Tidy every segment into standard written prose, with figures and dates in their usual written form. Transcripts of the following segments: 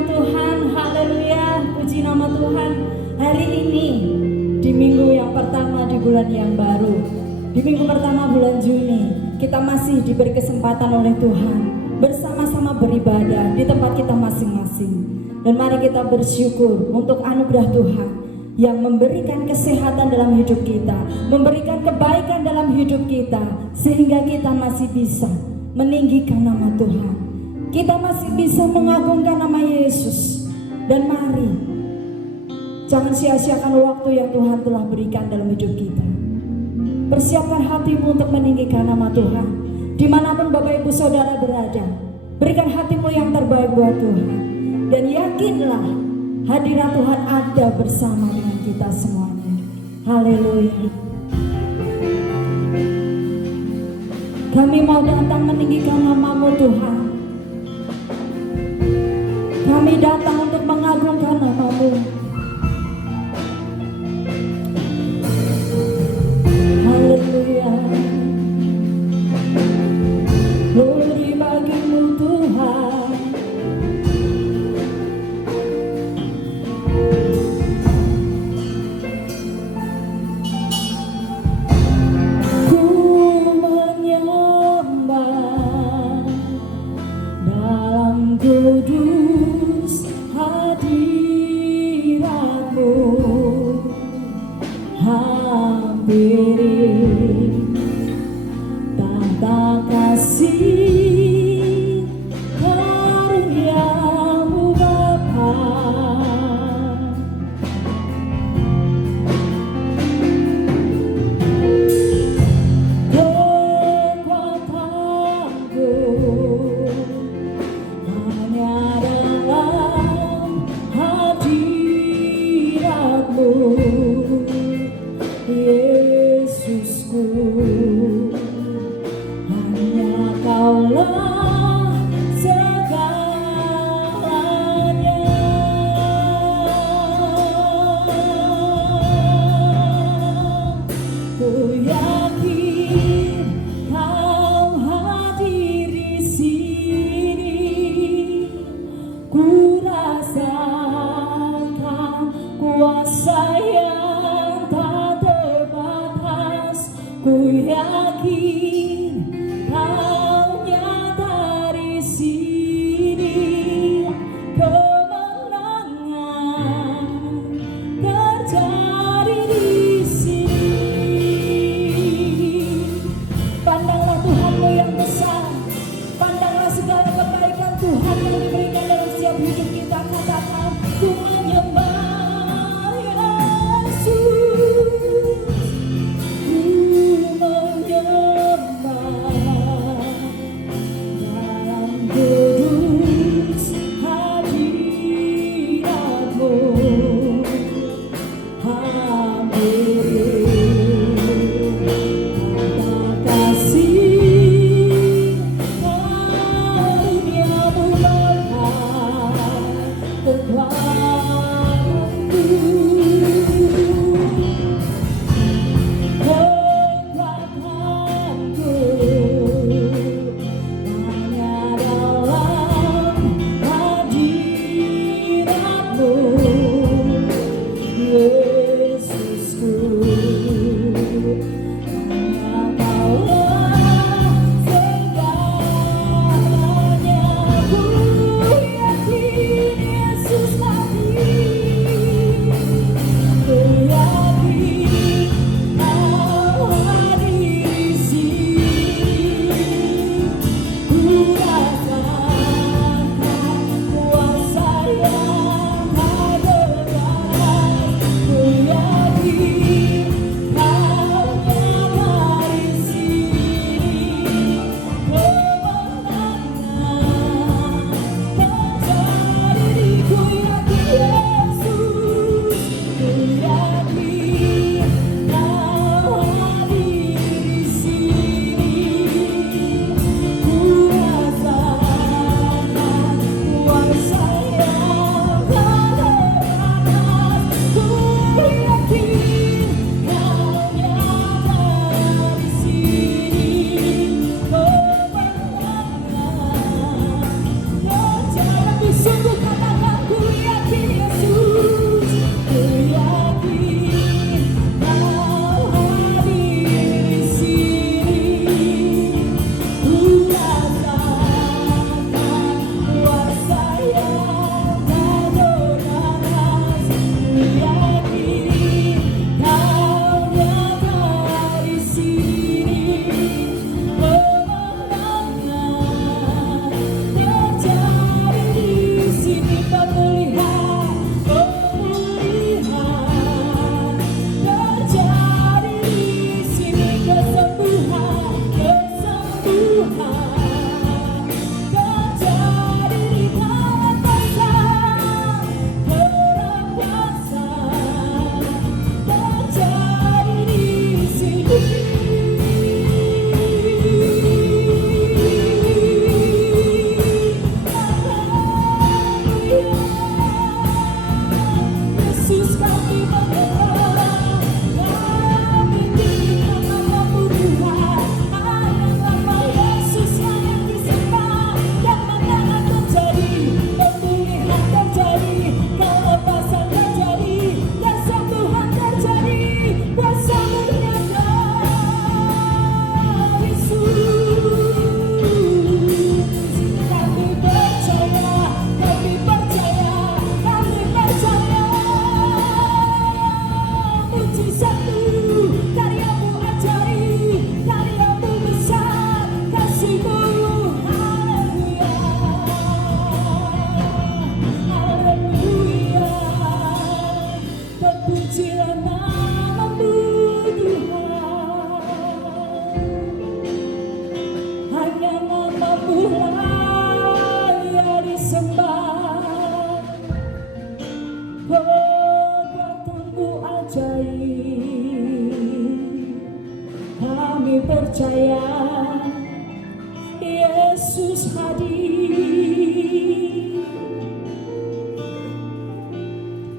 firman Tuhan. Haleluya, puji nama Tuhan. Hari ini di minggu yang pertama di bulan yang baru, di minggu pertama bulan Juni, kita masih diberi kesempatan oleh Tuhan bersama-sama beribadah di tempat kita masing-masing. Dan mari kita bersyukur untuk anugerah Tuhan yang memberikan kesehatan dalam hidup kita, memberikan kebaikan dalam hidup kita, sehingga kita masih bisa meninggikan nama Tuhan, kita masih bisa mengagungkan nama Yesus. Dan mari jangan sia-siakan waktu yang Tuhan telah berikan dalam hidup kita. Persiapkan hatimu untuk meninggikan nama Tuhan. Dimanapun Bapak Ibu Saudara berada, berikan hatimu yang terbaik buat Tuhan. Dan yakinlah hadirat Tuhan ada bersama dengan kita semuanya. Haleluya. Kami mau datang meninggikan nama-Mu Tuhan. Kami datang untuk mengagungkan nama-Mu. Haleluya. Glory bagi-Mu Tuhan. Kudus hadirat-Mu, hampiri tata kasih karunia-Mu Bapa. Yesusku, hanya Kaulah segalanya. Ku yakin Kau hadir di sini, ku rasakan kuasa yang tak terbatas. Ku yakin Kau nyata di sini, kemenangan terjadi di sini. Pandanglah Tuhan-Mu yang besar, pandanglah segala kebaikan Tuhan yang diberikan dalam setiap hidup kita. Katakan, ku menyembah Bapa. percaya Yesus hadir.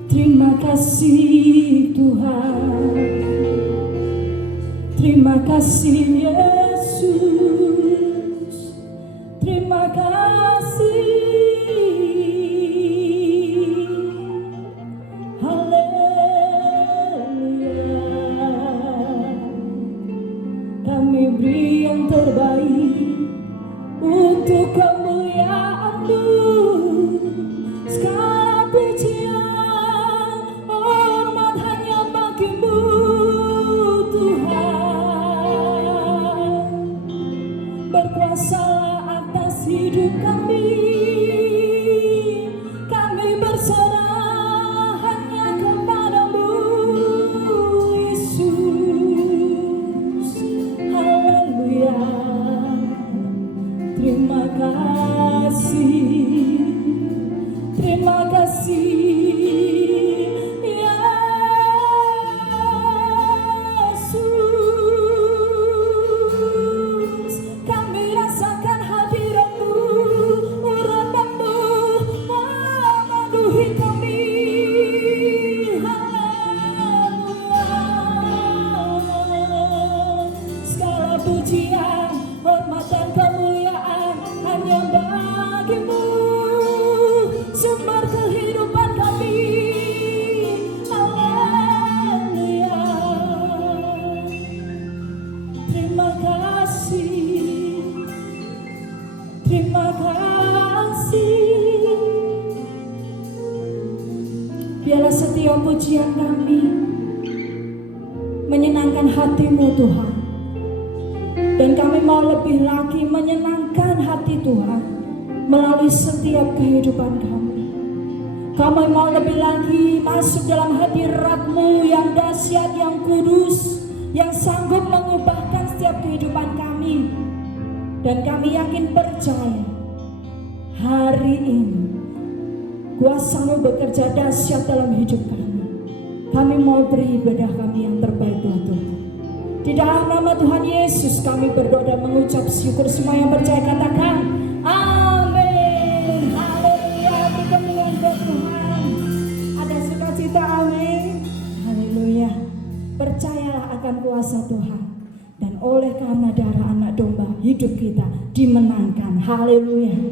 Terima kasih Tuhan, terima kasih Yesus, terima kasih. Haleluya. Kami beri yang terbaik untuk kemuliaan-Mu. Segala pujian, hormat hanya bagi-Mu Tuhan. Berkuasalah atas hidup kami. Kami berserah hanya kepada-Mu Yesus. Haleluya. Terima kasih, terima kasih Yesus. Kami rasakan hadirat-Mu, urapan-Mu memenuhi kami. Haleluya. Segala pujian, hormat dan kemuliaan hanya bagi-Mu, sumber kehidupan kami. Haleluya. Terima kasih, terima kasih. Biarlah setiap pujian kami menyenangkan hati-Mu Tuhan. Dan kami mau lebih lagi menyenangkan hati Tuhan melalui setiap kehidupan kami. Kami mau lebih lagi masuk dalam hadirat-Mu yang dahsyat, yang kudus, yang sanggup mengubahkan setiap kehidupan kami. Dan kami yakin percaya hari ini kuasa-Mu bekerja dahsyat dalam hidup kami. Kami mau beri ibadah kami yang terbaik buat Tuhan. Di dalam nama Tuhan Yesus kami berdoa dan mengucap syukur. Semua yang percaya katakan amin. Haleluya. Berkemuliaan buat Tuhan. Ada sukacita, amin. Haleluya. Percayalah akan kuasa Tuhan. Dan oleh karena darah anak domba, hidup kita dimenangkan. Haleluya.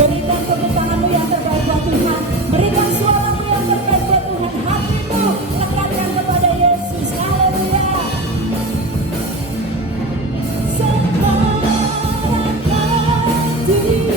Berikan tepuk tanganmu yang terbaik buat Tuhan. Berikan suaramu yang terbaik buat Tuhan. Hatimu lekatkan kepada Yesus. Haleluya. Sekarang hati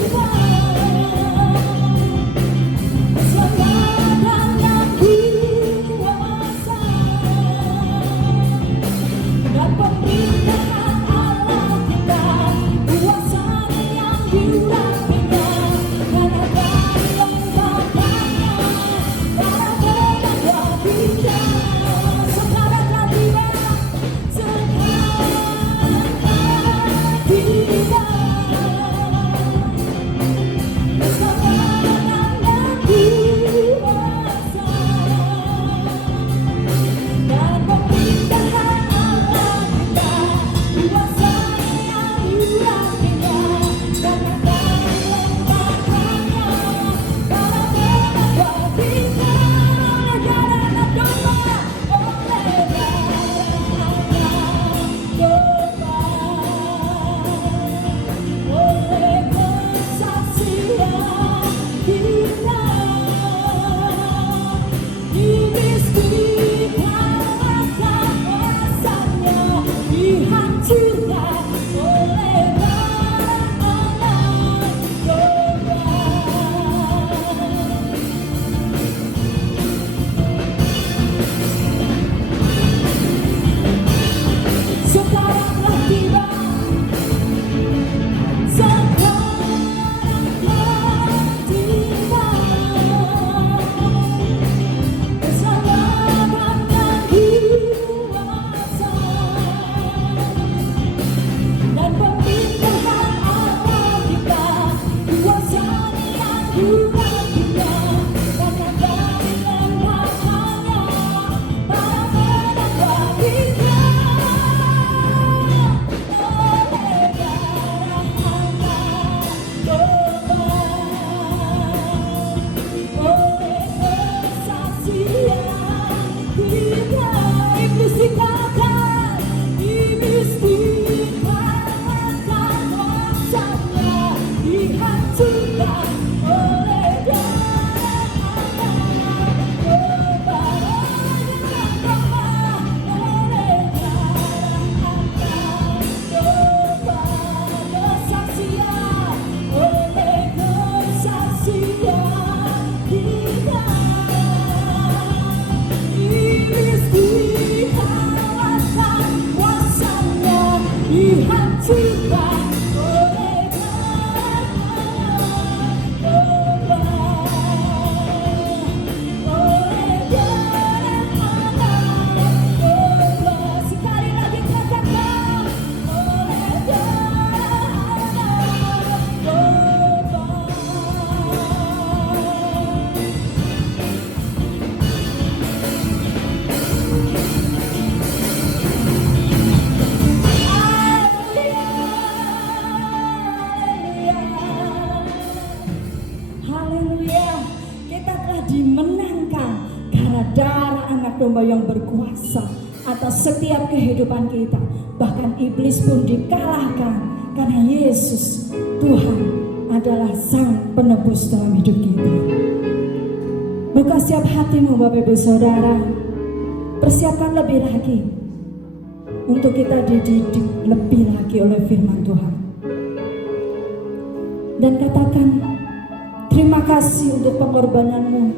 dimenangkan karena darah anak domba yang berkuasa atas setiap kehidupan kita. Bahkan iblis pun dikalahkan karena Yesus Tuhan adalah sang penebus dalam hidup kita. Buka siap hatimu Bapak Ibu Saudara, persiapkan lebih lagi untuk kita dididik lebih lagi oleh firman Tuhan. Dan katakan, terima kasih untuk pengorbananmu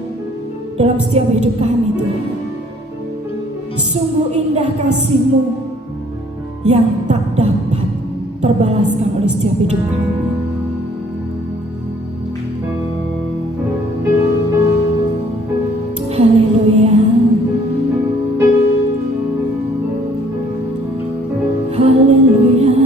dalam setiap hidup kami Tuhan. Sungguh indah kasih-Mu yang tak dapat terbalaskan oleh setiap hidup kami. Haleluya. Haleluya.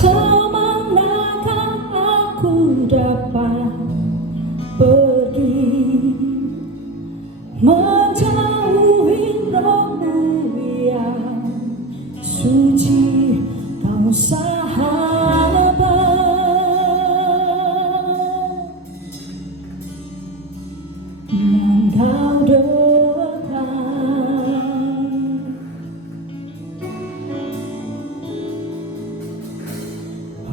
Kemanakah aku dapat pergi, menjauhi rohmu yang suci, Kau sahabat yang Kau dekat.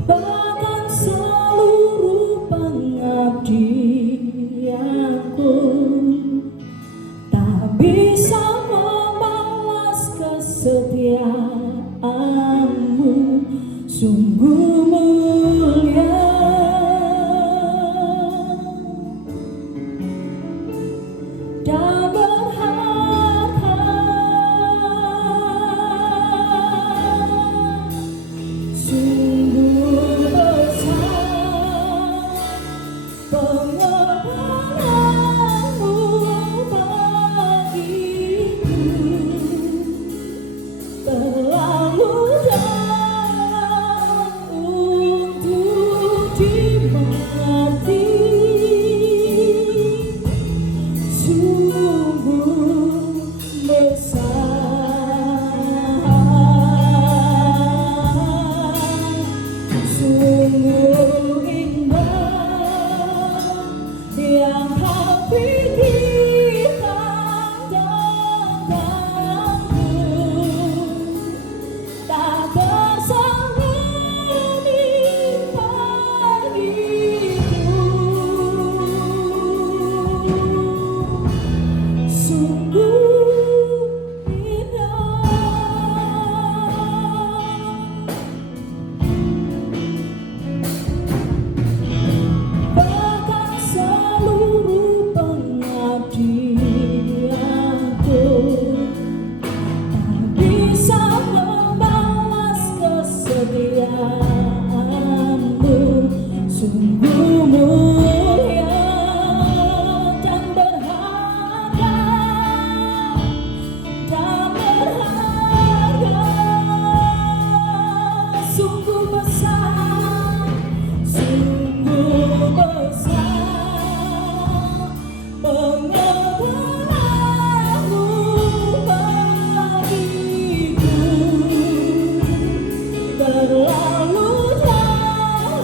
Bahkan seluruh pengabdianku tak bisa membalas kesetiaan-Mu, sungguh mulia. Dan berharga, sungguh besar pengorbananmu bagiku, terlalu dalam untuk dimengerti. Sungguh besar, sungguh indah yang Kau pikirkan tentangku, tak tersembunyi bagiku. Sungguh indah. Bahkan seluruh pengabdianku tak bisa membalas kesetiaan-Mu, sungguh mulia dan berharga, dan berharga, sungguh besar, sungguh besar pengorbananmu bagiku, terlalu dalam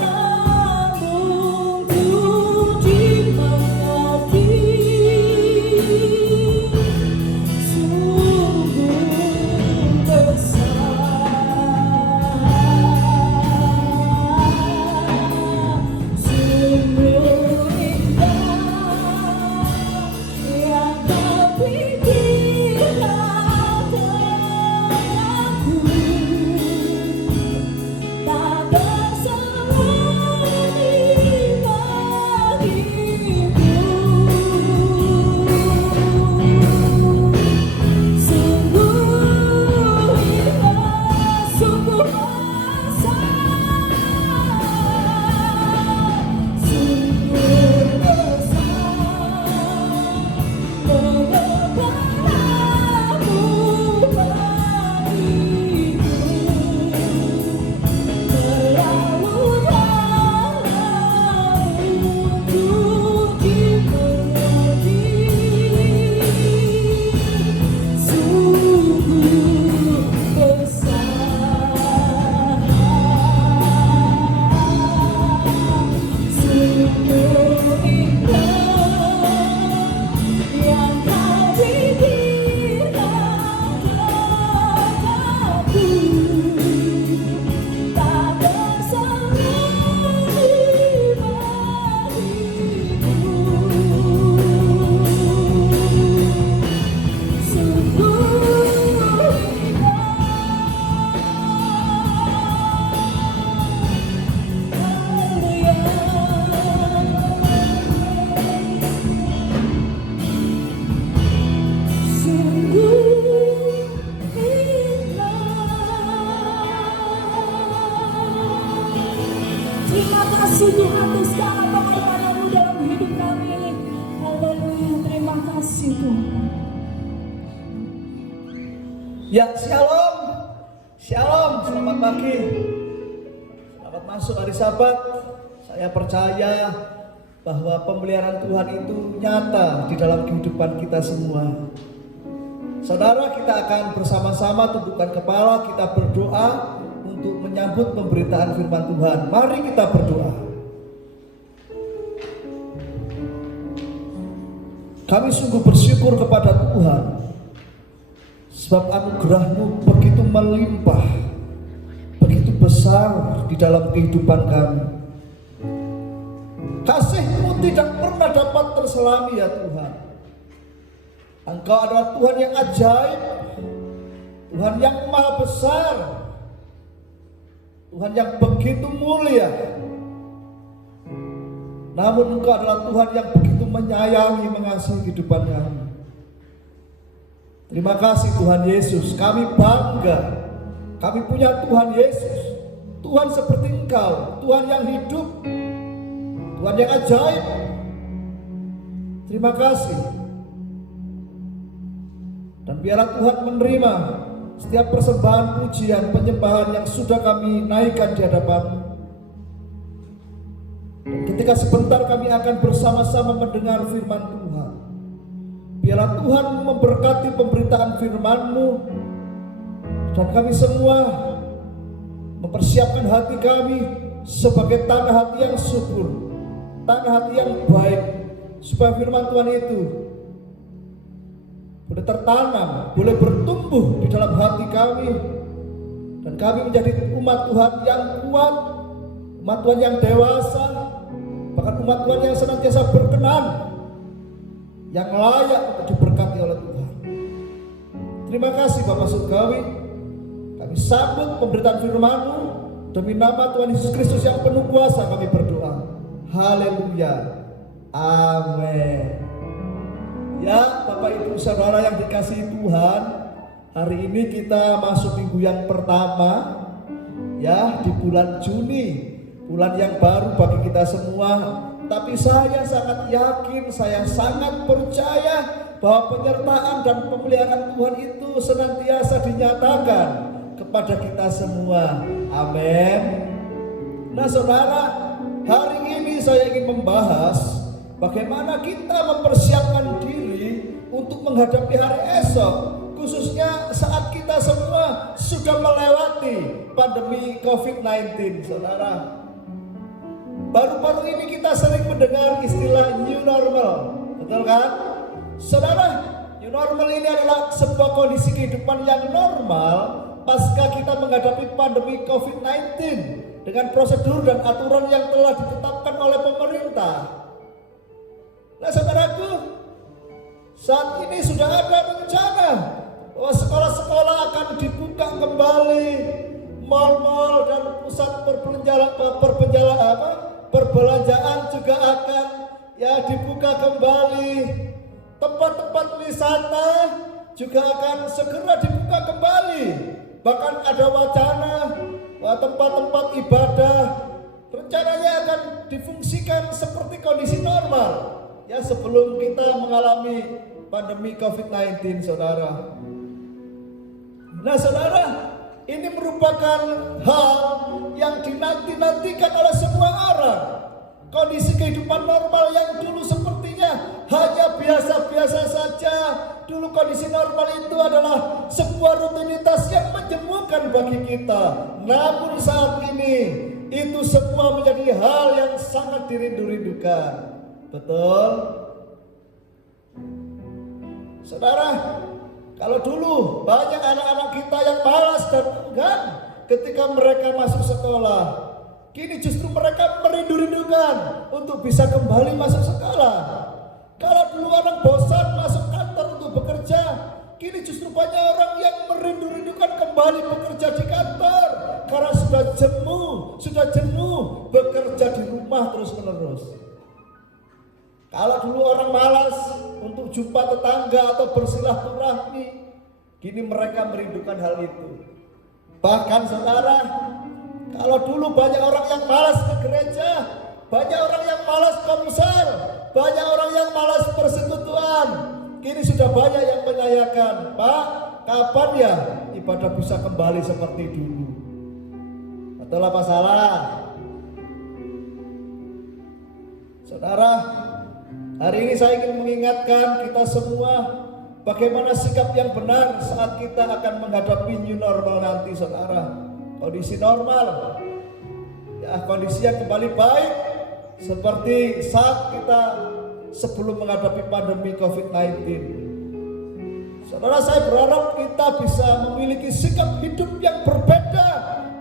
Terima kasih Tuhan atas segala pengorbanan-Mu dalam hidup kami. Haleluya, terima kasih Tuhan. Ya, shalom. Shalom, selamat pagi. Selamat masuk hari Sabat. Saya percaya bahwa pemeliharaan Tuhan itu nyata di dalam kehidupan kita semua. Saudara, kita akan bersama-sama tundukkan kepala, kita berdoa untuk menyambut pemberitaan firman Tuhan. Mari kita berdoa. Kami sungguh bersyukur kepada Tuhan, sebab anugerah-Mu begitu melimpah, begitu besar di dalam kehidupan kami. Kasih-Mu tidak pernah dapat terselami ya Tuhan. Engkau adalah Tuhan yang ajaib, Tuhan yang maha besar, Tuhan yang begitu mulia. Namun Engkau adalah Tuhan yang begitu menyayangi, mengasihi kehidupan kami. Terima kasih Tuhan Yesus, kami bangga, kami punya Tuhan Yesus, Tuhan seperti Engkau, Tuhan yang hidup, Tuhan yang ajaib. Terima kasih. Dan biarlah Tuhan menerima setiap persembahan pujian, penyembahan yang sudah kami naikkan di hadapan-Mu. Dan ketika sebentar kami akan bersama-sama mendengar firman Tuhan, biarlah Tuhan memberkati pemberitaan firman-Mu, dan kami semua mempersiapkan hati kami sebagai tanah hati yang subur, tanah hati yang baik, supaya firman Tuhan itu boleh tertanam, boleh bertumbuh di dalam hati kami, dan kami menjadi umat Tuhan yang kuat, umat Tuhan yang dewasa, bahkan umat Tuhan yang senantiasa berkenan, yang layak untuk diberkati oleh Tuhan. Terima kasih Bapak Surgawi, kami sambut pemberitaan firman-Mu, demi nama Tuhan Yesus Kristus yang penuh kuasa kami berdoa. Haleluya, amin. Ya Bapak Ibu Saudara yang dikasihi Tuhan, hari ini kita masuk minggu yang pertama ya di bulan Juni, bulan yang baru bagi kita semua. Tapi saya sangat yakin, saya sangat percaya bahwa penyertaan dan pemeliharaan Tuhan itu senantiasa dinyatakan kepada kita semua. Amin. Nah saudara, hari ini saya ingin membahas bagaimana kita mempersiapkan diri untuk menghadapi hari esok, khususnya saat kita semua sudah melewati pandemi COVID-19, saudara. Baru-baru ini kita sering mendengar istilah new normal, betul kan? Saudara, new normal ini adalah sebuah kondisi kehidupan yang normal pasca kita menghadapi pandemi COVID-19 dengan prosedur dan aturan yang telah ditetapkan oleh pemerintah. Nah saudaraku, saat ini sudah ada rencana bahwa sekolah-sekolah akan dibuka kembali, mal-mal dan pusat perbelanjaan juga akan ya dibuka kembali. Tempat-tempat wisata juga akan segera dibuka kembali. Bahkan ada wacana bahwa tempat-tempat ibadah rencananya akan difungsikan seperti kondisi normal ya sebelum kita mengalami pandemi COVID-19, saudara. Nah saudara, ini merupakan hal yang dinanti-nantikan oleh semua orang. Kondisi kehidupan normal yang dulu sepertinya hanya biasa-biasa saja. Dulu kondisi normal itu adalah sebuah rutinitas yang menjemukan bagi kita. Namun saat ini itu semua menjadi hal yang sangat dirindu-rindukan. Betul? Saudara, kalau dulu banyak anak-anak kita yang malas dan enggan ketika mereka masuk sekolah, kini justru mereka merindu-rindukan untuk bisa kembali masuk sekolah. Kalau dulu orang bosan masuk kantor untuk bekerja, kini justru banyak orang yang merindu-rindukan kembali bekerja di kantor karena sudah jenuh bekerja di rumah terus-menerus. Kalau dulu orang malas untuk jumpa tetangga atau bersilaturahmi, kini mereka merindukan hal itu. Bahkan saudara, Kalau dulu banyak orang yang malas ke gereja, banyak orang yang malas komsel, banyak orang yang malas persekutuan, kini sudah banyak yang menanyakan, Pak, kapan ya ibadah bisa kembali seperti dulu? Betul apa salah? Saudara, hari ini saya ingin mengingatkan kita semua bagaimana sikap yang benar saat kita akan menghadapi new normal nanti, saudara. Kondisi normal, ya kondisinya kembali baik seperti saat kita sebelum menghadapi pandemi COVID-19. Saudara, saya berharap kita bisa memiliki sikap hidup yang berbeda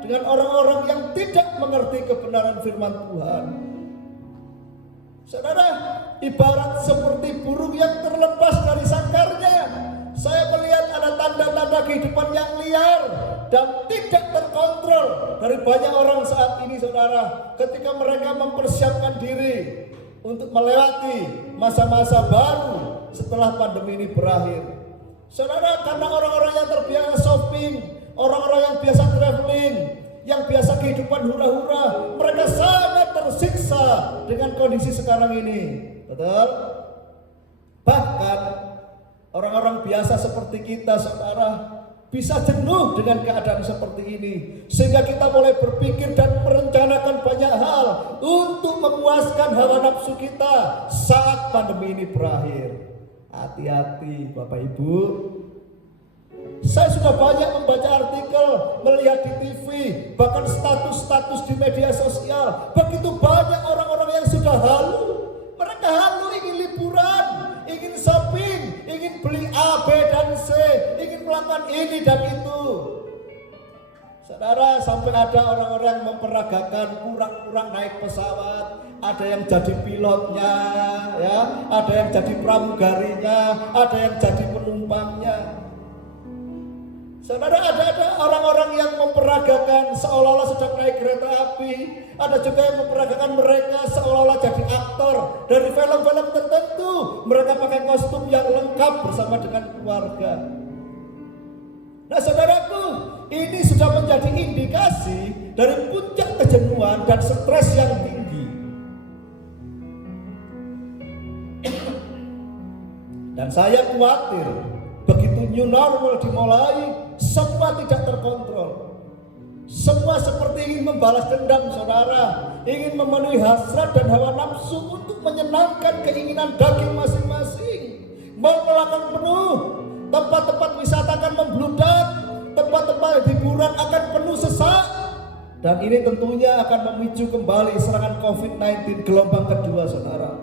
dengan orang-orang yang tidak mengerti kebenaran firman Tuhan. Saudara, ibarat seperti burung yang terlepas dari sangkarnya. Saya melihat ada tanda-tanda kehidupan yang liar dan tidak terkontrol dari banyak orang saat ini, saudara, ketika mereka mempersiapkan diri untuk melewati masa-masa baru setelah pandemi ini berakhir. Saudara, karena orang-orang yang terbiasa shopping, orang-orang yang biasa traveling, yang biasa kehidupan hura-hura, mereka sangat tersiksa dengan kondisi sekarang ini. Betul? Bahkan orang-orang biasa seperti kita, saudara, bisa jenuh dengan keadaan seperti ini, sehingga kita mulai berpikir dan merencanakan banyak hal untuk memuaskan hawa nafsu kita saat pandemi ini berakhir. Hati-hati Bapak Ibu. Saya sudah banyak membaca artikel, melihat di TV, bahkan status-status di media sosial. Begitu banyak orang-orang yang sudah halu. Mereka halu ingin liburan, ingin shopping, ingin beli A, B, dan C, ingin melakukan ini dan itu. Saudara, sampai ada orang-orang yang memperagakan kurang-kurang naik pesawat. Ada yang jadi pilotnya, ya, ada yang jadi pramugarinya, ada yang jadi penumpangnya. Saudara, ada orang-orang yang memperagakan seolah-olah sedang naik kereta api. Ada juga yang memperagakan mereka seolah-olah jadi aktor dari film-film tertentu. Mereka pakai kostum yang lengkap bersama dengan keluarga. Nah, saudaraku, ini sudah menjadi indikasi dari puncak kejenuhan dan stres yang tinggi. Dan saya khawatir begitu new normal dimulai, semua tidak terkontrol. Semua seperti ingin membalas dendam, saudara, ingin memenuhi hasrat dan hawa nafsu untuk menyenangkan keinginan daging masing-masing. Melakukan penuh, tempat-tempat wisata akan membludak, tempat-tempat hiburan akan penuh sesak, dan ini tentunya akan memicu kembali serangan COVID-19 gelombang kedua, saudara.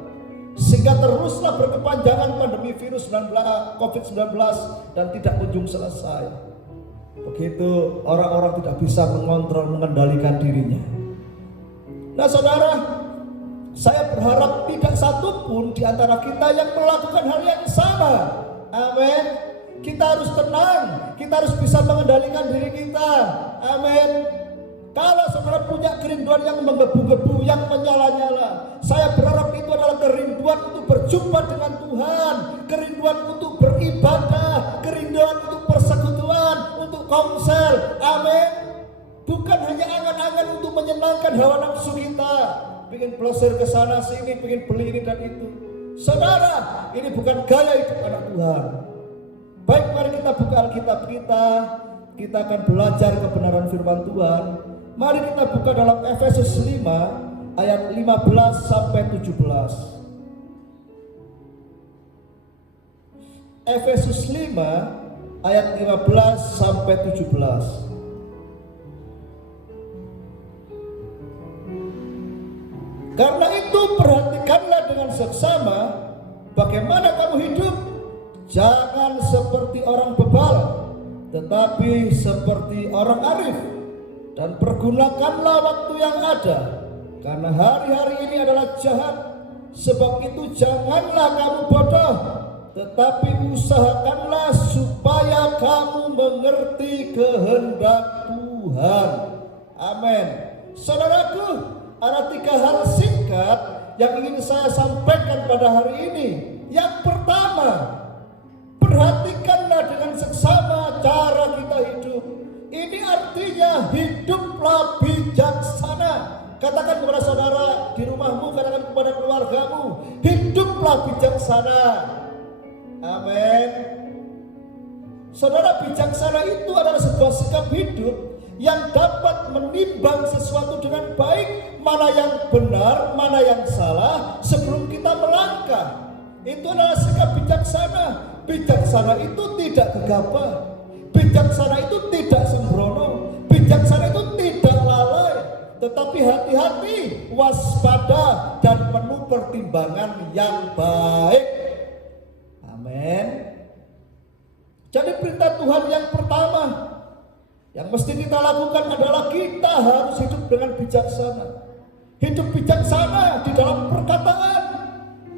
Sehingga teruslah berkepanjangan pandemi virus COVID-19 dan tidak kunjung selesai. Begitu orang-orang tidak bisa mengontrol, mengendalikan dirinya. Nah, saudara, saya berharap tidak satu pun di antara kita yang melakukan hal yang sama. Amin. Kita harus tenang, kita harus bisa mengendalikan diri kita. Amin. Kalau saudara punya kerinduan yang menggebu-gebu, yang menyala-nyala, saya berharap itu adalah kerinduan untuk berjumpa dengan Tuhan, kerinduan untuk beribadah, kerinduan untuk persekutuan, untuk komsel. Amin. Bukan hanya angan-angan untuk menyenangkan hawa nafsu kita, pengen plesir ke sana sini, pengen beli ini dan itu. Saudara, ini bukan gaya hidup anak Tuhan. Baik, mari kita buka Alkitab kita akan belajar kebenaran firman Tuhan. Mari kita buka dalam Efesus 5 ayat 15 sampai 17. Efesus 5 ayat 15 sampai 17. Karena itu perhatikanlah dengan seksama bagaimana kamu hidup. Jangan seperti orang bebal, tetapi seperti orang arif. Dan pergunakanlah waktu yang ada, karena hari-hari ini adalah jahat. Sebab itu janganlah kamu bodoh, tetapi usahakanlah supaya kamu mengerti kehendak Tuhan. Amin. Saudaraku, ada 3 hal singkat yang ingin saya sampaikan pada hari ini. Yang pertama, perhatikanlah dengan seksama cara kita hidup. Ini artinya hiduplah bijaksana. bijaksana. Katakan kepada saudara di rumahmu, katakan kepada keluargamu, hiduplah bijaksana. Amin. Saudara, bijaksana itu adalah sebuah sikap hidup yang dapat menimbang sesuatu dengan baik, mana yang benar, mana yang salah sebelum kita melangkah. Itu adalah sikap bijaksana. Bijaksana itu tidak gegabah. Bijaksana itu tidak sembrono. Bijaksana itu tidak lalai, tetapi hati-hati, waspada, dan penuh pertimbangan yang baik. Amin. Jadi perintah Tuhan yang pertama yang mesti kita lakukan adalah kita harus hidup dengan bijaksana. Hidup bijaksana di dalam perkataan,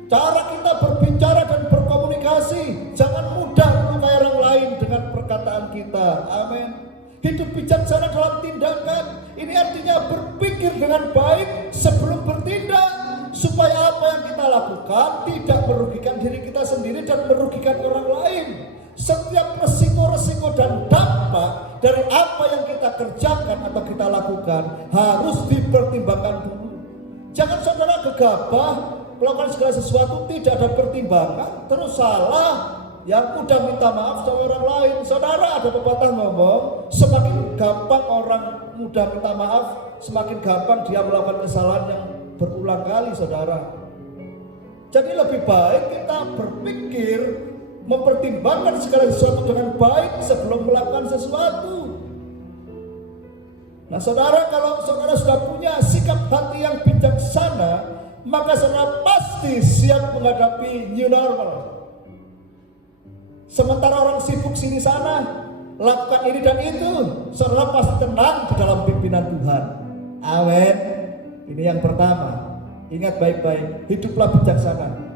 cara kita berbicara dan berkomunikasi. Jangan mudah melukai orang lain dengan perkataan kita. Amin. Hidup bijaksana dalam tindakan. Ini artinya berpikir dengan baik sebelum bertindak, supaya apa yang kita lakukan tidak merugikan diri kita sendiri dan merugikan orang lain. Setiap resiko-resiko dan dampak dari apa yang kita kerjakan atau kita lakukan harus dipertimbangkan dulu. Jangan saudara gegabah melakukan segala sesuatu tidak ada pertimbangan, terus salah, yang mudah minta maaf sama orang lain. Saudara, ada pepatah ngomong, semakin gampang orang mudah minta maaf, semakin gampang dia melakukan kesalahan yang berulang kali, saudara. Jadi lebih baik kita berpikir, mempertimbangkan segala sesuatu dengan baik sebelum melakukan sesuatu. Nah saudara, kalau saudara sudah punya sikap hati yang bijaksana, maka saudara pasti siap menghadapi new normal. Sementara orang sibuk sini sana, lakukan ini dan itu, saudara pasti tenang di dalam pimpinan Tuhan. Amin. Ini yang pertama. Ingat baik-baik, hiduplah bijaksana.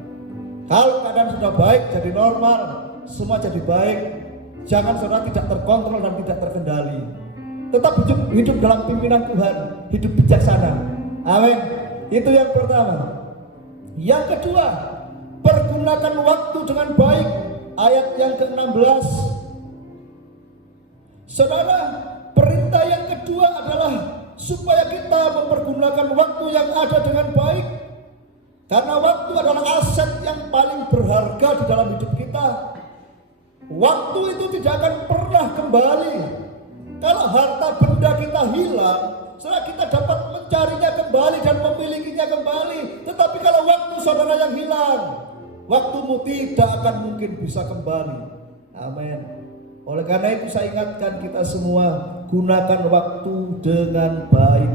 Kalau keadaan sudah baik, jadi normal, semua jadi baik. Jangan saudara tidak terkontrol dan tidak terkendali. Tetap hidup dalam pimpinan Tuhan, hidup bijaksana. Amin. Itu yang pertama. Yang kedua, pergunakan waktu dengan baik. Ayat yang ke-16. Saudara, perintah yang kedua adalah supaya kita mempergunakan waktu yang ada dengan baik. Karena waktu adalah aset yang paling berharga di dalam hidup kita. Waktu itu tidak akan pernah kembali. Kalau harta benda kita hilang, saudara, kita dapat mencarinya kembali dan memilikinya kembali. Tetapi kalau waktu saudara yang hilang, waktumu tidak akan mungkin bisa kembali. Amin. Oleh karena itu saya ingatkan kita semua, gunakan waktu dengan baik.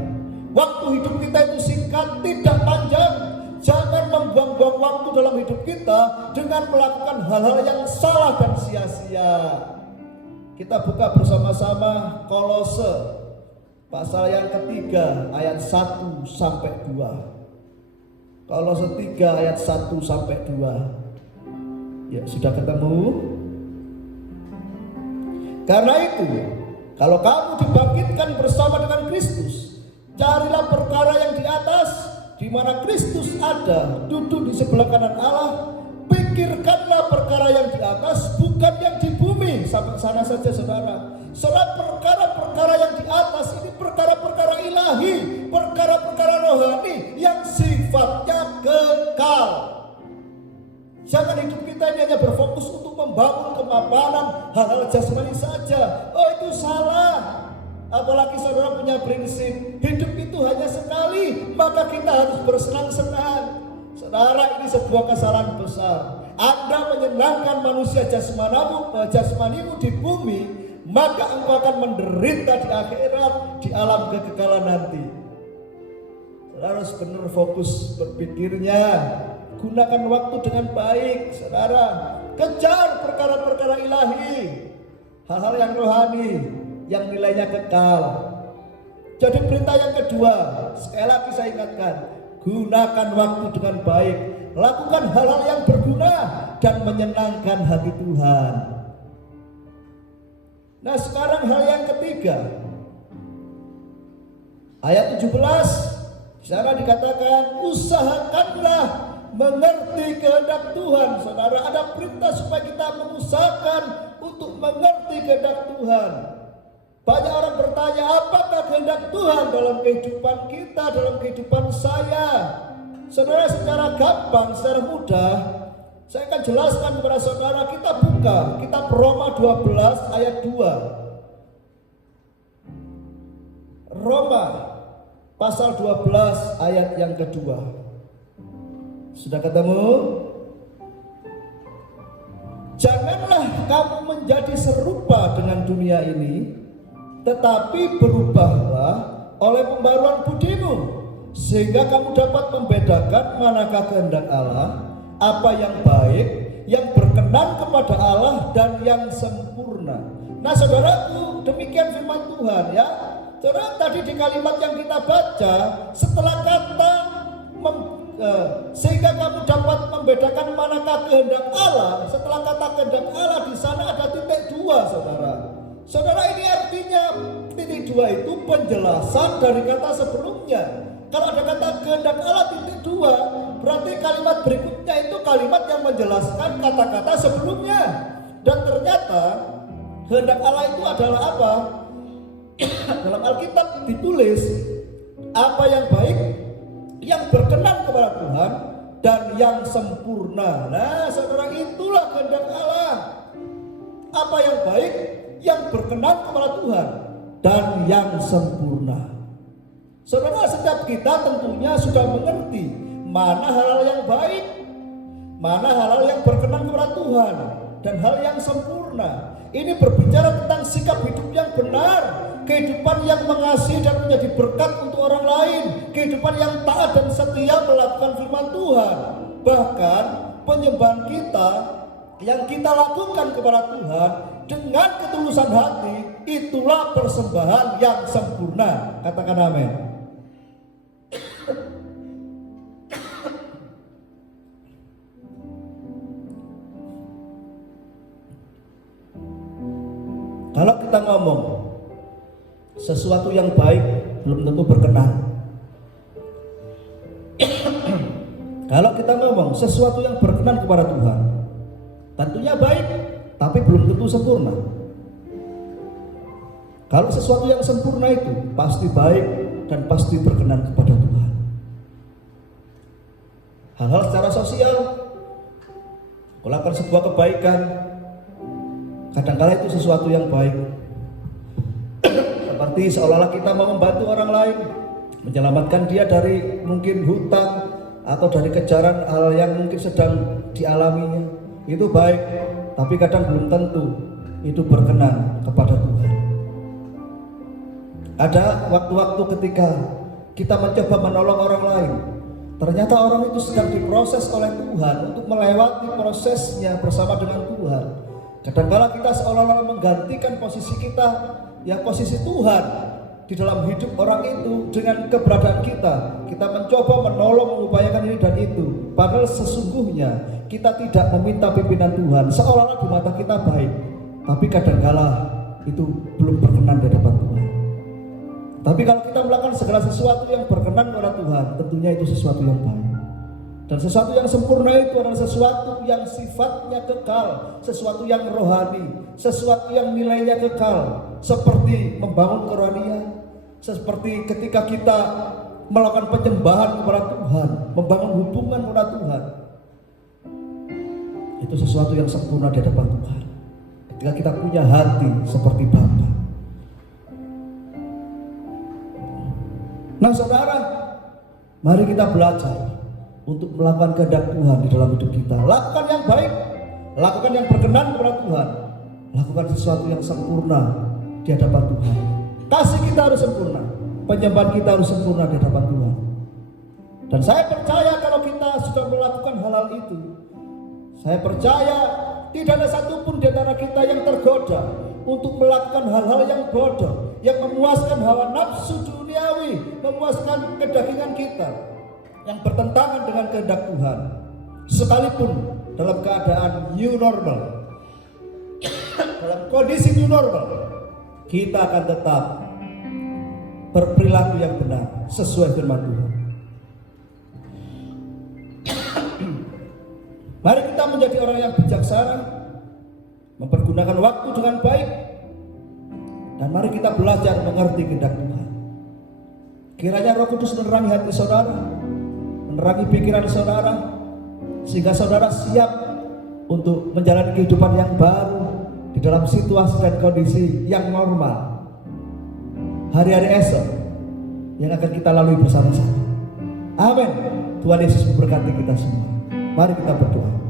Waktu hidup kita itu singkat, tidak panjang. Jangan membuang-buang waktu dalam hidup kita dengan melakukan hal-hal yang salah dan sia-sia. Kita buka bersama-sama Kolose pasal yang ketiga ayat 1 sampai 2. Kolose 3 ayat 1 sampai 2. Ya, sudah ketemu? Karena itu, kalau kamu dibangkitkan bersama dengan Kristus, carilah perkara yang di atas, di mana Kristus ada, duduk di sebelah kanan Allah. Pikirkanlah perkara yang di atas, bukan yang di bumi. Sampai sana saja saudara. Saudara, perkara-perkara yang di atas ini perkara-perkara ilahi, perkara-perkara rohani yang sifatnya kekal. Jangan hidup kita ini hanya berfokus untuk membangun kemapanan hal-hal jasmani saja. Oh, itu salah. Apalagi saudara punya prinsip hidup itu hanya sekali, maka kita harus bersenang-senang. Saudara, ini sebuah kesalahan besar. Anda menyenangkan manusia jasmanimu di bumi, maka engkau akan menderita di akhirat, di alam kekekalan nanti. Saudara harus benar fokus berpikirnya. Gunakan waktu dengan baik, saudara. Kejar perkara-perkara ilahi, hal-hal yang rohani, yang nilainya kekal. Jadi perintah yang kedua, sekali lagi saya ingatkan, gunakan waktu dengan baik. Lakukan hal-hal yang berguna dan menyenangkan hati Tuhan. Nah sekarang hal yang ketiga, ayat 17, di sana dikatakan, usahakanlah mengerti kehendak Tuhan. Saudara, ada perintah supaya kita mengusahakan untuk mengerti kehendak Tuhan. Banyak orang bertanya, apakah kehendak Tuhan dalam kehidupan kita, dalam kehidupan saya? Saudara, secara gampang, secara mudah, saya akan jelaskan kepada saudara. Kita buka kitab Roma 12 ayat 2. Roma pasal 12 ayat yang kedua. Sudah ketemu? Janganlah kamu menjadi serupa dengan dunia ini, tetapi berubahlah oleh pembaruan budimu, sehingga kamu dapat membedakan manakah kehendak Allah, apa yang baik, yang berkenan kepada Allah, dan yang sempurna. Nah saudaraku, demikian firman Tuhan ya. Saudara, tadi di kalimat yang kita baca, setelah kata sehingga kamu dapat membedakan manakah kehendak Allah, setelah kata kehendak Allah di sana ada titik 2, saudara. Saudara, ini artinya titik 2 itu penjelasan dari kata sebelumnya. Kalau ada kata kehendak Allah titik 2, berarti kalimat berikutnya itu kalimat yang menjelaskan kata-kata sebelumnya. Dan ternyata kehendak Allah itu adalah apa? Dalam Alkitab ditulis apa yang baik, yang berkenan kepada Tuhan, dan yang sempurna. Nah saudara, itulah kehendak Allah. Apa yang baik, yang berkenan kepada Tuhan, dan yang sempurna. Saudara, setiap kita tentunya sudah mengerti mana hal yang baik, mana hal yang berkenan kepada Tuhan, dan hal yang sempurna. Ini berbicara tentang sikap hidup yang benar, kehidupan yang mengasihi dan menjadi berkat untuk orang lain, kehidupan yang taat dan setia melakukan firman Tuhan. Bahkan penyembahan kita yang kita lakukan kepada Tuhan dengan ketulusan hati, itulah persembahan yang sempurna. Katakan amin. Kalau kita ngomong sesuatu yang baik belum tentu berkenan. Kalau kita ngomong sesuatu yang berkenan kepada Tuhan, tentunya baik, tapi belum tentu sempurna. Kalau sesuatu yang sempurna itu pasti baik dan pasti berkenan kepada Tuhan. Hal-hal secara sosial, melakukan sebuah kebaikan, kadang-kala itu sesuatu yang baik. Seperti seolah-olah kita mau membantu orang lain, menyelamatkan dia dari mungkin hutang atau dari kejaran hal yang mungkin sedang dialaminya. Itu baik, tapi kadang belum tentu itu berkenan kepada Tuhan. Ada waktu-waktu ketika kita mencoba menolong orang lain, ternyata orang itu sedang diproses oleh Tuhan untuk melewati prosesnya bersama dengan Tuhan. Kadang-kala kita seolah-olah menggantikan posisi kita, ya posisi Tuhan di dalam hidup orang itu dengan keberadaan kita. Kita mencoba menolong, mengupayakan ini dan itu. Padahal sesungguhnya kita tidak meminta pimpinan Tuhan. Seolah-olah di mata kita baik, tapi kadang-kala itu belum berkenan di hadapan Tuhan. Tapi kalau kita melakukan segala sesuatu yang berkenan kepada Tuhan, tentunya itu sesuatu yang baik. Dan sesuatu yang sempurna itu adalah sesuatu yang sifatnya kekal, sesuatu yang rohani, sesuatu yang nilainya kekal, seperti membangun kerohanian, seperti ketika kita melakukan penyembahan kepada Tuhan, membangun hubungan kepada Tuhan. Itu sesuatu yang sempurna di hadapan Tuhan. Ketika kita punya hati seperti Bapa. Nah saudara, mari kita belajar untuk melakukan kehendak Tuhan di dalam hidup kita. Lakukan yang baik, lakukan yang berkenan kepada Tuhan, lakukan sesuatu yang sempurna di hadapan Tuhan. Kasih kita harus sempurna, penyembahan kita harus sempurna di hadapan Tuhan. Dan saya percaya kalau kita sudah melakukan hal-hal itu, saya percaya tidak ada satupun di antara kita yang tergoda untuk melakukan hal-hal yang bodoh, yang memuaskan hawa nafsu duniawi, memuaskan kedagingan kita, yang bertentangan dengan kehendak Tuhan. Sekalipun dalam keadaan new normal, dalam kondisi new normal, kita akan tetap berperilaku yang benar sesuai firman Tuhan. Mari kita menjadi orang yang bijaksana, mempergunakan waktu dengan baik, Dan mari kita belajar mengerti kehendak Tuhan. Kiranya Roh Kudus menerangi hati saudara, menerangi pikiran saudara, sehingga saudara siap untuk menjalani kehidupan yang baru di dalam situasi dan kondisi yang normal hari-hari esok yang akan kita lalui bersama-sama. Amin. Tuhan Yesus memberkati kita semua. Mari kita berdoa.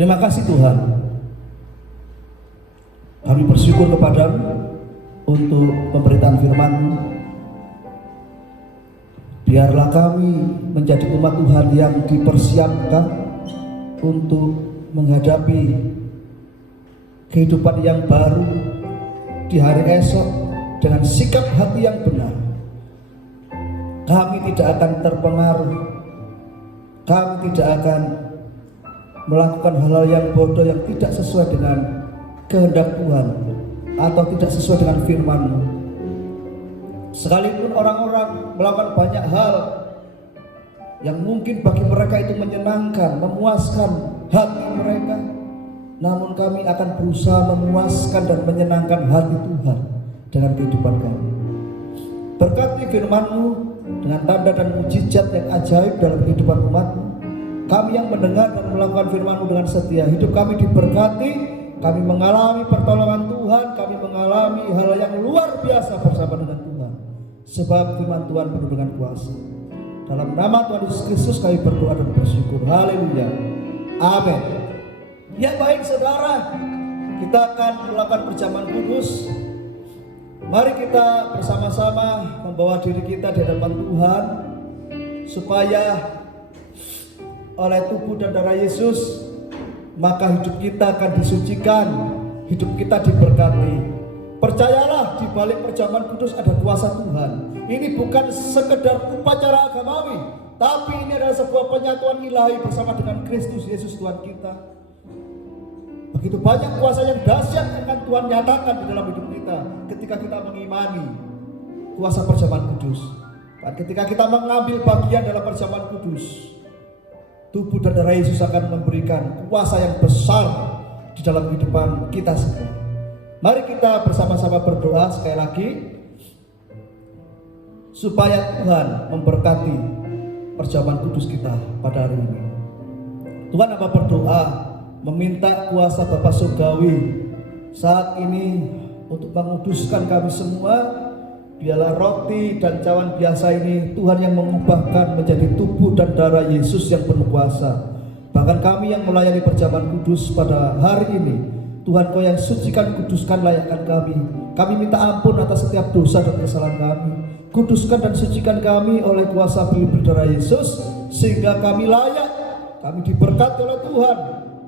Terima kasih Tuhan. Kami bersyukur kepadamu untuk pemberitaan firman-Mu. Biarlah kami menjadi umat Tuhan yang dipersiapkan untuk menghadapi kehidupan yang baru di hari esok dengan sikap hati yang benar. Kami tidak akan terpengaruh, kami tidak akan melakukan hal-hal yang bodoh yang tidak sesuai dengan kehendak Tuhan atau tidak sesuai dengan firman-Mu. Sekalipun orang-orang melakukan banyak hal yang mungkin bagi mereka itu menyenangkan, memuaskan hati mereka, namun kami akan berusaha memuaskan dan menyenangkan hati Tuhan dengan kehidupan kami. Berkati firman-Mu dengan tanda dan mujizat yang ajaib dalam kehidupan umat-Mu. Kami yang mendengar dan melakukan firman-Mu dengan setia, hidup kami diberkati, kami mengalami pertolongan Tuhan, kami mengalami hal yang luar biasa bersama dengan Tuhan. Sebab firman Tuhan penuh dengan kuasa. Dalam nama Tuhan Yesus Kristus kami berdoa dan bersyukur. Haleluya. Amin. Ya baik saudara, kita akan melakukan perjamuan kudus. Mari kita bersama-sama membawa diri kita di hadapan Tuhan, supaya oleh tubuh dan darah Yesus, maka hidup kita akan disucikan, hidup kita diberkati. Percayalah, di balik perjamuan kudus ada kuasa Tuhan. Ini bukan sekedar upacara agamawi, tapi ini adalah sebuah penyatuan ilahi bersama dengan Kristus Yesus Tuhan kita. Begitu banyak kuasa yang dahsyat yang akan Tuhan nyatakan di dalam hidup kita ketika kita mengimani kuasa perjamuan kudus. Dan ketika kita mengambil bagian dalam perjamuan kudus, tubuh dan darah Yesus akan memberikan kuasa yang besar di dalam kehidupan kita semua. Mari kita bersama-sama berdoa sekali lagi, supaya Tuhan memberkati perjamuan kudus kita pada hari ini. Tuhan apa berdoa, meminta kuasa Bapa Surgawi saat ini untuk menguduskan kami semua. Biarlah roti dan cawan biasa ini Tuhan yang mengubahkan menjadi tubuh dan darah Yesus yang penuh kuasa. Bahkan kami yang melayani perjamuan kudus pada hari ini, Tuhan Kau yang sucikan, kuduskan, layakkan kami. Kami minta ampun atas setiap dosa dan kesalahan kami. Kuduskan dan sucikan kami oleh kuasa beli-beli darah Yesus, sehingga kami layak, kami diberkati oleh Tuhan.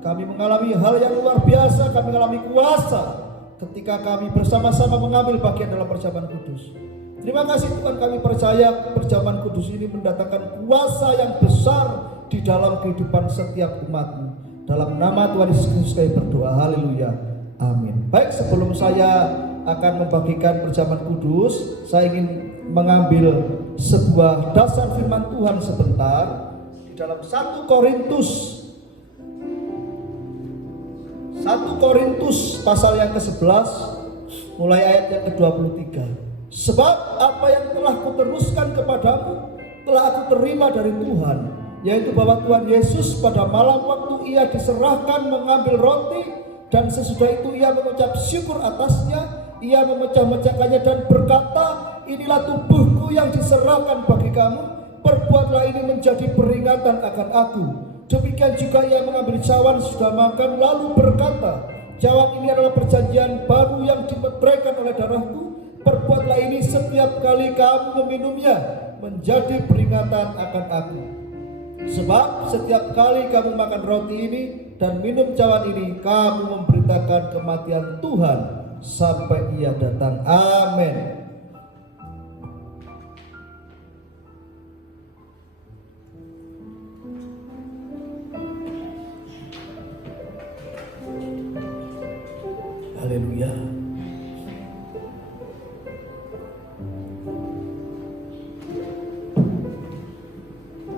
Kami mengalami hal yang luar biasa, kami mengalami kuasa ketika kami bersama-sama mengambil bagian dalam perjamuan kudus. Terima kasih Tuhan, kami percaya perjamuan kudus ini mendatangkan kuasa yang besar di dalam kehidupan setiap umat-Mu. Dalam nama Tuhan Yesus Kristus kami berdoa. Haleluya. Amin. Baik, sebelum saya akan membagikan perjamuan kudus, saya ingin mengambil sebuah dasar firman Tuhan sebentar di dalam 1 Korintus pasal yang ke-11 mulai ayat yang ke-23. Sebab apa yang telah kuteruskan kepadamu telah aku terima dari Tuhan, yaitu bahwa Tuhan Yesus pada malam waktu Ia diserahkan mengambil roti, dan sesudah itu Ia mengucap syukur atasnya, Ia memecah-mecahkannya dan berkata, inilah tubuhku yang diserahkan bagi kamu, perbuatlah ini menjadi peringatan akan aku. Demikian juga Ia mengambil cawan sudah makan, lalu berkata, cawan ini adalah perjanjian baru yang dimeteraikan oleh darahku, perbuatlah ini setiap kali kamu meminumnya menjadi peringatan akan aku. Sebab setiap kali kamu makan roti ini dan minum cawan ini, kamu memberitakan kematian Tuhan sampai Ia datang. Amin. Haleluya.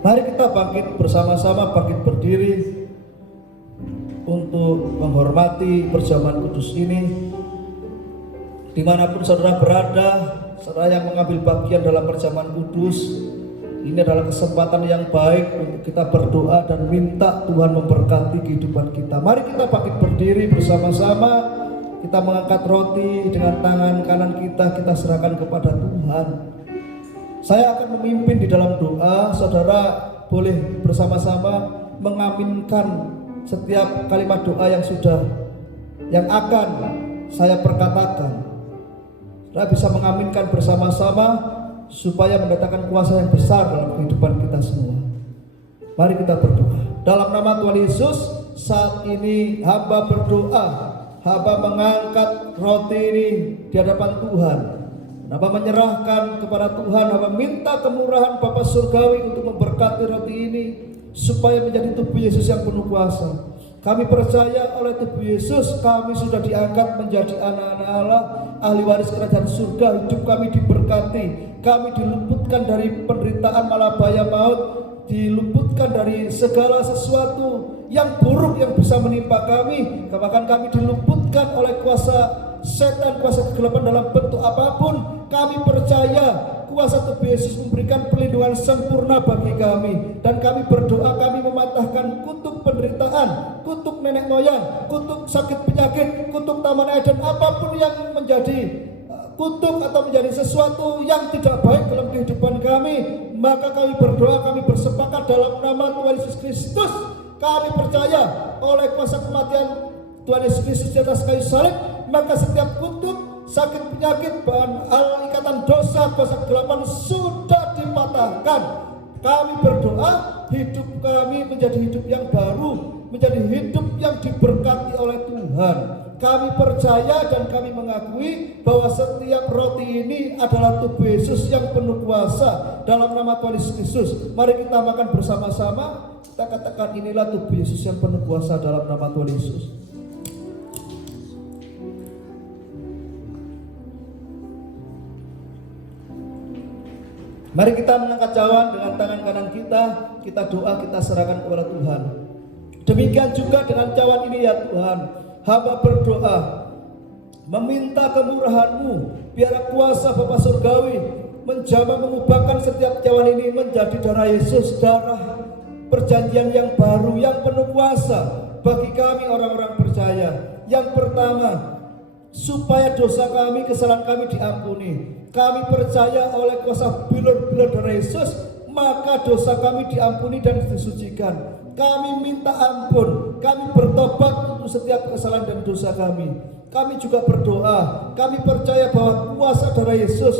Mari kita bangkit bersama-sama, bangkit berdiri untuk menghormati perjamuan kudus ini. Dimanapun saudara berada, saudara yang mengambil bagian dalam perjamuan kudus, ini adalah kesempatan yang baik untuk kita berdoa dan minta Tuhan memberkati kehidupan kita. Mari kita bangkit berdiri bersama-sama. Kita mengangkat roti dengan tangan kanan kita serahkan kepada Tuhan. Saya akan memimpin di dalam doa. Saudara boleh bersama-sama mengaminkan setiap kalimat doa yang akan saya perkatakan. Saudara bisa mengaminkan bersama-sama supaya mendatangkan kuasa yang besar dalam kehidupan kita semua. Mari kita berdoa. Dalam nama Tuhan Yesus, saat ini hamba berdoa, hamba mengangkat roti ini di hadapan Tuhan. Hamba menyerahkan kepada Tuhan, hamba minta kemurahan Bapa Surgawi untuk memberkati roti ini supaya menjadi tubuh Yesus yang penuh kuasa. Kami percaya oleh tubuh Yesus kami sudah diangkat menjadi anak-anak Allah, ahli waris kerajaan surga. Hidup kami diberkati, kami diluputkan dari penderitaan malapbahaya maut, diluputkan dari segala sesuatu yang buruk yang bisa menimpa kami. Bahkan kami diluputkan oleh kuasa setan, kuasa kegelapan dalam bentuk apapun. Kami percaya kuasa tubuh Yesus memberikan perlindungan sempurna bagi kami. Dan kami berdoa, kami mematahkan kutuk penderitaan, kutuk nenek moyang, kutuk sakit penyakit, kutuk taman Eden, apapun yang menjadi kutuk atau menjadi sesuatu yang tidak baik dalam kehidupan kami. Maka kami berdoa, kami bersepakat dalam nama Tuhan Yesus Kristus. Kami percaya oleh kuasa kematian Tuhan Yesus Kristus di atas kayu salib, maka setiap kutuk, sakit penyakit, ikatan dosa, kuasa kegelapan sudah dipatahkan. Kami berdoa hidup kami menjadi hidup yang baru, menjadi hidup yang diberkati oleh Tuhan. Kami percaya dan kami mengakui bahwa setiap roti ini adalah tubuh Yesus yang penuh kuasa. Dalam nama Tuhan Yesus Kristus, mari kita makan bersama-sama. Kita katakan, inilah tubuh Yesus yang penuh kuasa dalam nama Tuhan Yesus. Mari kita mengangkat cawan dengan tangan kanan kita doa, kita serahkan kepada Tuhan. Demikian juga dengan cawan ini ya Tuhan, hamba berdoa, meminta kemurahan-Mu, biar kuasa Bapa Surgawi menjamah mengubahkan setiap cawan ini menjadi darah Yesus, darah perjanjian yang baru, yang penuh kuasa bagi kami orang-orang percaya. Yang pertama, supaya dosa kami, kesalahan kami diampuni. Kami percaya oleh kuasa bilur-bilur darah Yesus, maka dosa kami diampuni dan disucikan. Kami minta ampun, kami bertobat untuk setiap kesalahan dan dosa kami. Kami juga berdoa, kami percaya bahwa kuasa darah Yesus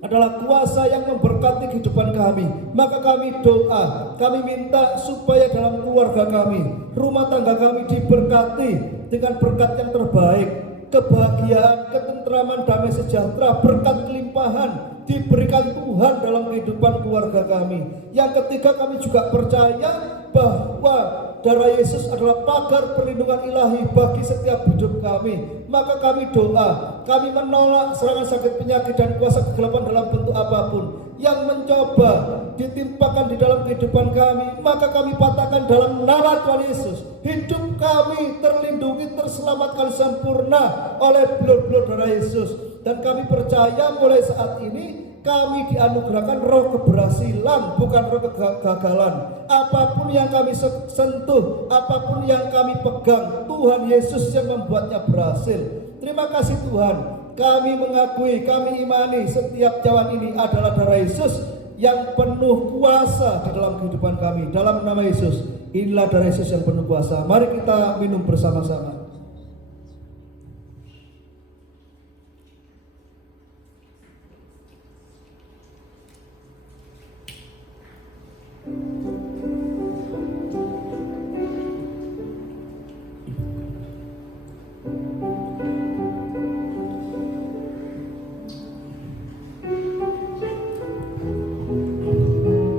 adalah kuasa yang memberkati kehidupan kami. Maka kami doa, kami minta supaya dalam keluarga kami, rumah tangga kami diberkati dengan berkat yang terbaik. Kebahagiaan, ketentraman, damai sejahtera, berkat kelimpahan diberikan Tuhan dalam kehidupan keluarga kami. Yang ketiga, kami juga percaya bahwa darah Yesus adalah pagar perlindungan ilahi bagi setiap hidup kami. Maka kami doa, kami menolak serangan sakit penyakit dan kuasa kegelapan dalam bentuk apapun yang mencoba ditimpakan di dalam kehidupan kami. Maka kami patahkan dalam nama Tuhan Yesus. Hidup kami terlindungi, terselamatkan sempurna oleh bilur-bilur darah Yesus. Dan kami percaya mulai saat ini kami dianugerahkan roh keberhasilan, bukan roh kegagalan. Apapun yang kami sentuh, apapun yang kami pegang, Tuhan Yesus yang membuatnya berhasil. Terima kasih Tuhan. Kami mengakui, kami imani setiap cawan ini adalah darah Yesus yang penuh kuasa di dalam kehidupan kami. Dalam nama Yesus, inilah darah Yesus yang penuh kuasa. Mari kita minum bersama-sama.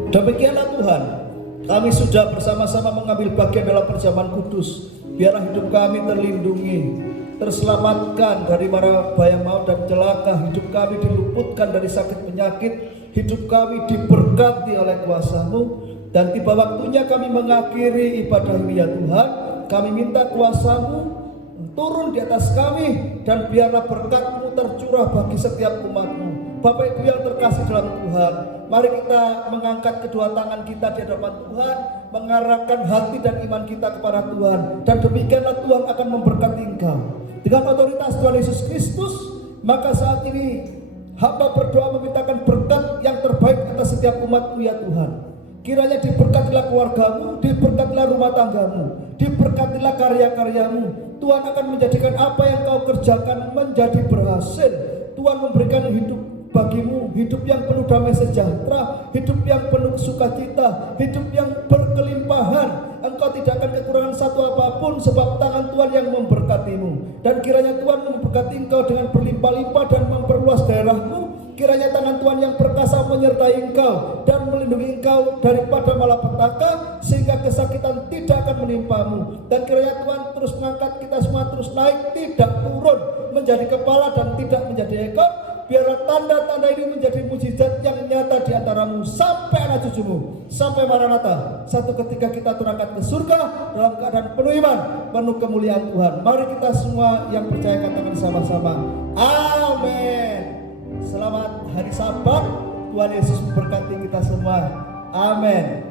Demikianlah Tuhan, kami sudah bersama-sama mengambil bagian dalam perjamuan kudus. Biarlah hidup kami terlindungi, terselamatkan dari mara bahaya maut dan celaka. Hidup kami diluputkan dari sakit penyakit. Hidup kami diberkati oleh kuasa-Mu. Dan tiba waktunya kami mengakhiri ibadah ini ya Tuhan. Kami minta kuasa-Mu turun di atas kami, dan biarlah berkat-Mu tercurah bagi setiap umat-Mu. Bapak Ibu yang terkasih dalam Tuhan, mari kita mengangkat kedua tangan kita di hadapan Tuhan, mengarahkan hati dan iman kita kepada Tuhan, dan demikianlah Tuhan akan memberkati engkau. Dengan otoritas Tuhan Yesus Kristus, maka saat ini hamba berdoa memintakan berkat yang terbaik atas setiap umat-Mu ya Tuhan. Kiranya diberkatilah keluargamu, diberkatilah rumah tanggamu, diberkatilah karya-karyamu. Tuhan akan menjadikan apa yang kau kerjakan menjadi berhasil. Tuhan memberikan hidup bagimu, hidup yang penuh damai sejahtera, hidup yang penuh sukacita, hidup yang berkelimpahan. Engkau tidak akan kekurangan satu apapun, sebab tangan Tuhan yang memberkatimu. Dan kiranya Tuhan memberkati engkau dengan berlimpah-limpah dan memperluas daerahmu. Kiranya tangan Tuhan yang perkasa menyertai engkau dan melindungi engkau daripada malapetaka, sehingga kesakitan tidak akan menimpamu. Dan kiranya Tuhan terus mengangkat kita semua terus naik, tidak turun, menjadi kepala dan tidak menjadi ekor. Biarlah tanda-tanda ini menjadi mujizat yang nyata di antaramu sampai anak cucumu, sampai Maranatha. Satu ketika kita terangkat ke surga dalam keadaan penuh iman, penuh kemuliaan Tuhan. Mari kita semua yang percaya katakan sama-sama, amin. Selamat hari Sabat, Tuhan Yesus memberkati kita semua. Amin.